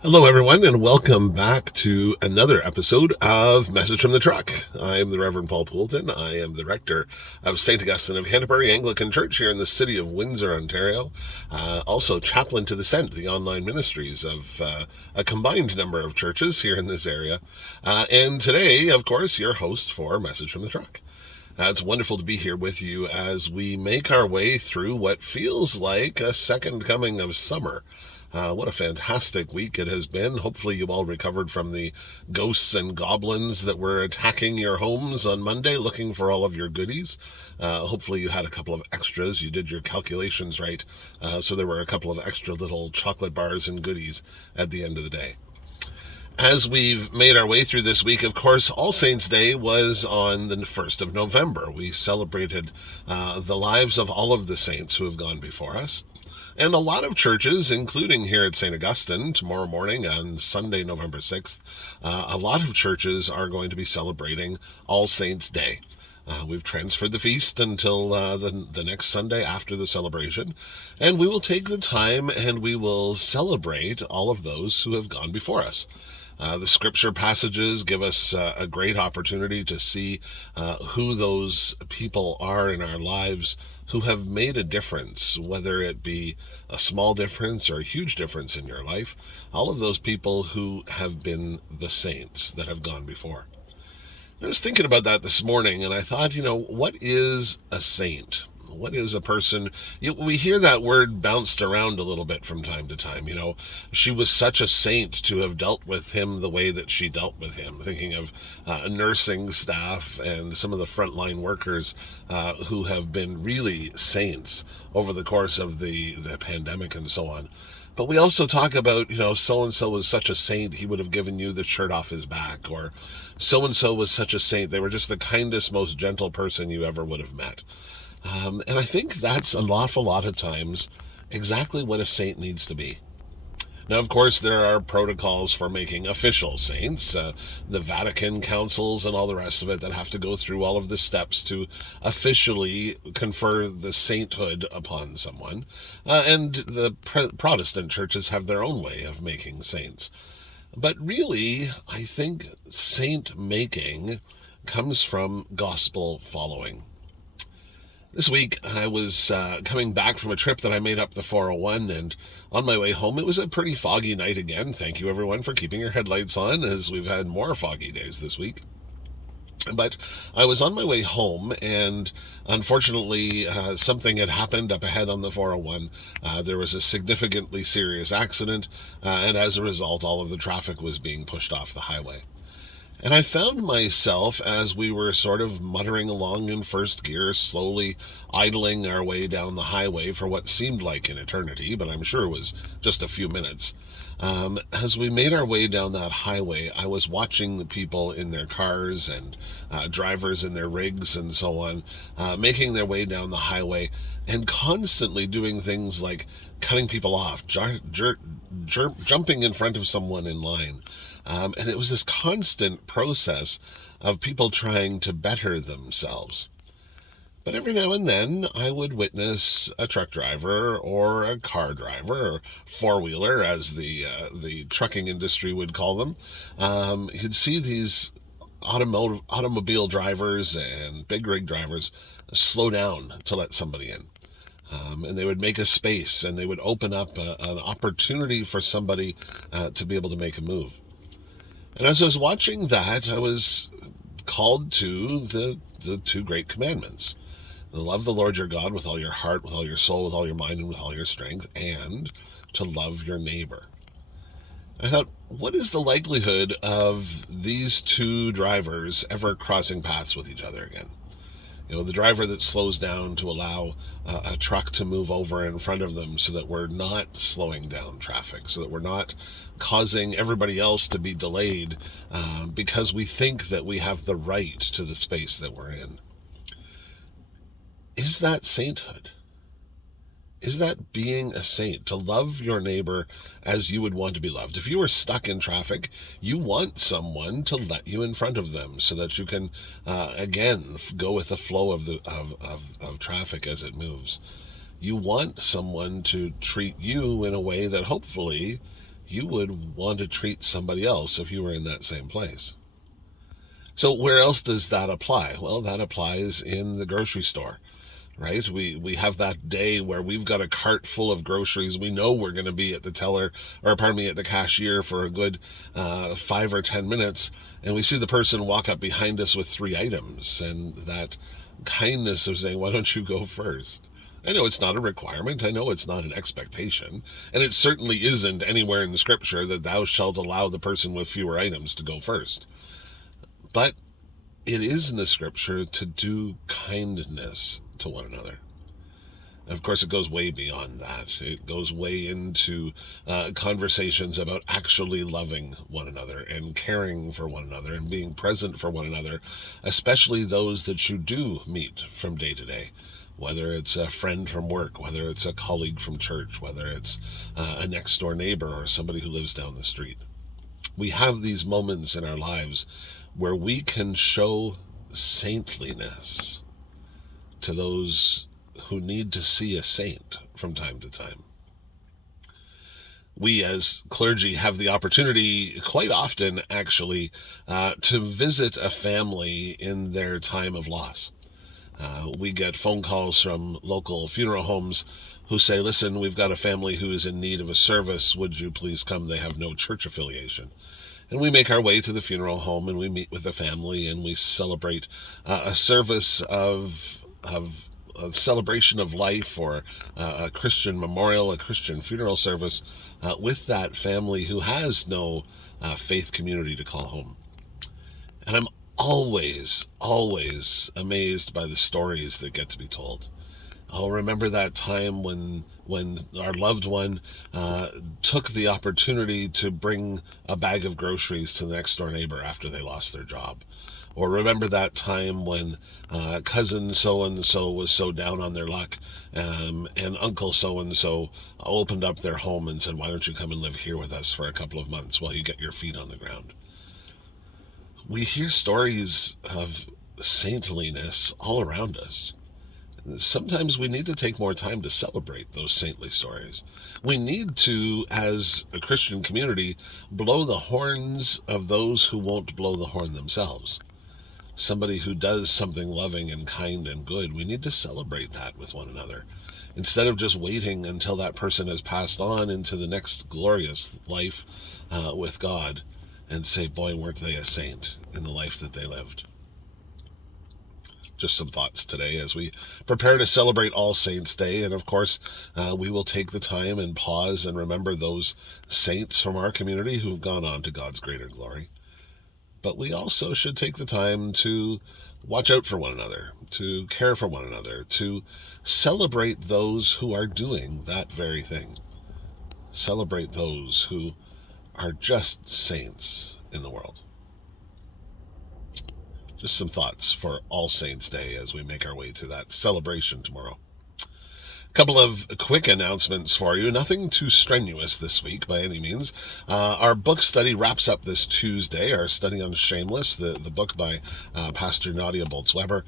Hello, everyone, and welcome back to another episode of Message from the Truck. I am the Reverend Paul Poulton. I am the rector of St. Augustine of Canterbury Anglican Church here in the city of Windsor, Ontario. Also, chaplain to the Sent, the online ministries of a combined number of churches here in this area. And today, of course, your host for Message from the Truck. It's wonderful to be here with you as we make our way through what feels like a second coming of summer. What a fantastic week it has been. Hopefully you all recovered from the ghosts and goblins that were attacking your homes on Monday looking for all of your goodies. Hopefully you had a couple of extras. You did your calculations right. So there were a couple of extra little chocolate bars and goodies at the end of the day. As we've made our way through this week, of course, All Saints' Day was on the 1st of November. We celebrated the lives of all of the saints who have gone before us. And a lot of churches, including here at St. Augustine, tomorrow morning on Sunday, November 6th, a lot of churches are going to be celebrating All Saints' Day. We've transferred the feast until the next Sunday after the celebration, and we will take the time and we will celebrate all of those who have gone before us. The scripture passages give us a great opportunity to see who those people are in our lives who have made a difference, whether it be a small difference or a huge difference in your life. All of those people who have been the saints that have gone before. I was thinking about that this morning, and I thought, what is a saint? What is a person? We hear that word bounced around a little bit from time to time. She was such a saint to have dealt with him the way that she dealt with him. Thinking of nursing staff and some of the frontline workers who have been really saints over the course of the pandemic and so on. But we also talk about, so-and-so was such a saint, he would have given you the shirt off his back, or so-and-so was such a saint, they were just the kindest, most gentle person you ever would have met. And I think that's an awful lot of times exactly what a saint needs to be. Now, of course, there are protocols for making official saints, the Vatican councils and all the rest of it that have to go through all of the steps to officially confer the sainthood upon someone. And the Protestant churches have their own way of making saints. But really, I think saint making comes from gospel following. This week, I was coming back from a trip that I made up the 401, and on my way home, it was a pretty foggy night again. Thank you, everyone, for keeping your headlights on, as we've had more foggy days this week. But I was on my way home, and unfortunately, something had happened up ahead on the 401. There was a significantly serious accident, and as a result, all of the traffic was being pushed off the highway. And I found myself, as we were sort of muttering along in first gear, slowly idling our way down the highway for what seemed like an eternity, but I'm sure was just a few minutes. As we made our way down that highway, I was watching the people in their cars and drivers in their rigs and so on, making their way down the highway and constantly doing things like cutting people off, jumping in front of someone in line. And it was this constant process of people trying to better themselves. But every now and then I would witness a truck driver or a car driver, or four-wheeler as the trucking industry would call them. You'd see these automobile drivers and big rig drivers slow down to let somebody in. And they would make a space and they would open up an opportunity for somebody to be able to make a move. And as I was watching that, I was called to the two great commandments. To love the Lord your God with all your heart, with all your soul, with all your mind, and with all your strength, and to love your neighbor. I thought, what is the likelihood of these two drivers ever crossing paths with each other again? The driver that slows down to allow a truck to move over in front of them so that we're not slowing down traffic, so that we're not causing everybody else to be delayed because we think that we have the right to the space that we're in. Is that sainthood? Is that being a saint, to love your neighbor as you would want to be loved? If you are stuck in traffic, you want someone to let you in front of them so that you can, again, go with the flow of traffic as it moves. You want someone to treat you in a way that hopefully you would want to treat somebody else if you were in that same place. So where else does that apply? Well, that applies in the grocery store, right? We have that day where we've got a cart full of groceries. We know we're going to be at the at the cashier for a good 5 or 10 minutes. And we see the person walk up behind us with 3 items, and that kindness of saying, why don't you go first? I know it's not a requirement. I know it's not an expectation. And it certainly isn't anywhere in the scripture that thou shalt allow the person with fewer items to go first. But it is in the scripture to do kindness to one another. And of course, it goes way beyond that. It goes way into conversations about actually loving one another and caring for one another and being present for one another, especially those that you do meet from day to day. Whether it's a friend from work, whether it's a colleague from church, whether it's a next door neighbor or somebody who lives down the street. We have these moments in our lives where we can show saintliness to those who need to see a saint from time to time. We as clergy have the opportunity quite often, actually, to visit a family in their time of loss. We get phone calls from local funeral homes who say, listen, we've got a family who is in need of a service. Would you please come? They have no church affiliation. And we make our way to the funeral home and we meet with the family and we celebrate a service of a celebration of life, or a Christian memorial, a Christian funeral service with that family who has no faith community to call home. And I'm always amazed by the stories that get to be told. Oh, remember that time when our loved one took the opportunity to bring a bag of groceries to the next door neighbor after they lost their job. Or remember that time when cousin so-and-so was so down on their luck, and uncle so-and-so opened up their home and said, why don't you come and live here with us for a couple of months while you get your feet on the ground? We hear stories of saintliness all around us. Sometimes we need to take more time to celebrate those saintly stories. We need to, as a Christian community, blow the horns of those who won't blow the horn themselves. Somebody who does something loving and kind and good, we need to celebrate that with one another, instead of just waiting until that person has passed on into the next glorious life with God and say, boy, weren't they a saint in the life that they lived. Just some thoughts today as we prepare to celebrate All Saints' Day. And of course, we will take the time and pause and remember those saints from our community who've gone on to God's greater glory. But we also should take the time to watch out for one another, to care for one another, to celebrate those who are doing that very thing. Celebrate those who are just saints in the world. Just some thoughts for All Saints' Day as we make our way to that celebration tomorrow. A couple of quick announcements for you. Nothing too strenuous this week by any means. Our book study wraps up this Tuesday, our study on Shameless, the book by Pastor Nadia Bolz-Weber.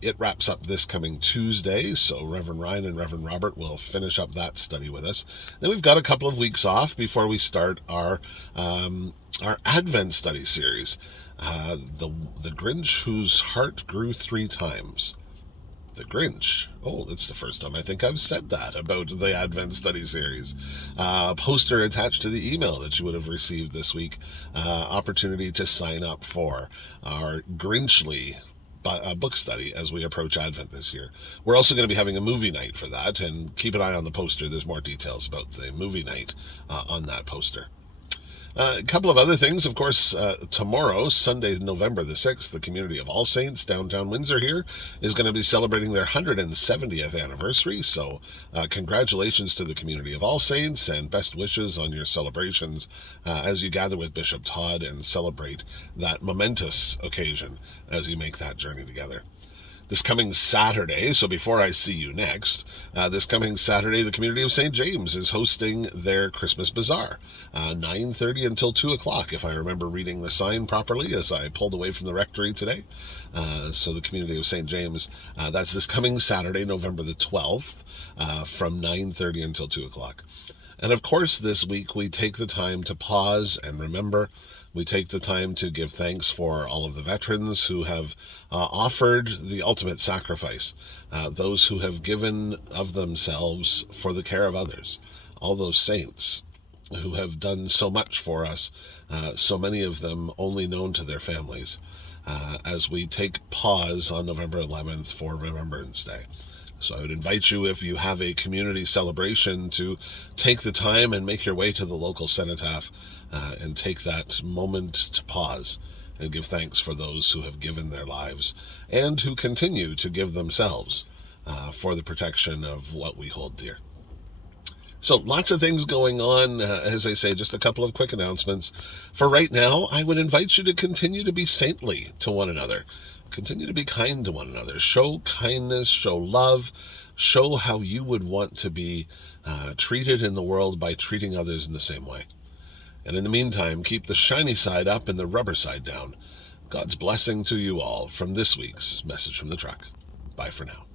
It wraps up this coming Tuesday, so Reverend Ryan and Reverend Robert will finish up that study with us. Then we've got a couple of weeks off before we start our Advent study series. The Grinch Whose Heart Grew 3 Times. The Grinch. Oh, that's the first time I think I've said that about the Advent study series. Poster attached to the email that you would have received this week. Opportunity to sign up for our Grinchly book study as we approach Advent this year. We're also going to be having a movie night for that, and keep an eye on the poster. There's more details about the movie night on that poster. A couple of other things, of course, tomorrow, Sunday, November the 6th, the Community of All Saints, downtown Windsor here, is going to be celebrating their 170th anniversary. So congratulations to the Community of All Saints and best wishes on your celebrations as you gather with Bishop Todd and celebrate that momentous occasion as you make that journey together. This coming Saturday, so before I see you next, this coming Saturday, the Community of St. James is hosting their Christmas Bazaar, 9:30 until 2 o'clock, if I remember reading the sign properly as I pulled away from the rectory today. So the Community of St. James, that's this coming Saturday, November the 12th, from 9:30 until 2 o'clock. And of course, this week we take the time to pause and remember. We take the time to give thanks for all of the veterans who have offered the ultimate sacrifice, those who have given of themselves for the care of others, all those saints who have done so much for us, so many of them only known to their families, as we take pause on November 11th for Remembrance Day. So I would invite you, if you have a community celebration, to take the time and make your way to the local cenotaph and take that moment to pause and give thanks for those who have given their lives and who continue to give themselves for the protection of what we hold dear. So lots of things going on. As I say, just a couple of quick announcements. For right now, I would invite you to continue to be saintly to one another. Continue to be kind to one another. Show kindness, show love, show how you would want to be treated in the world by treating others in the same way. And in the meantime, keep the shiny side up and the rubber side down. God's blessing to you all from this week's Message from the Truck. Bye for now.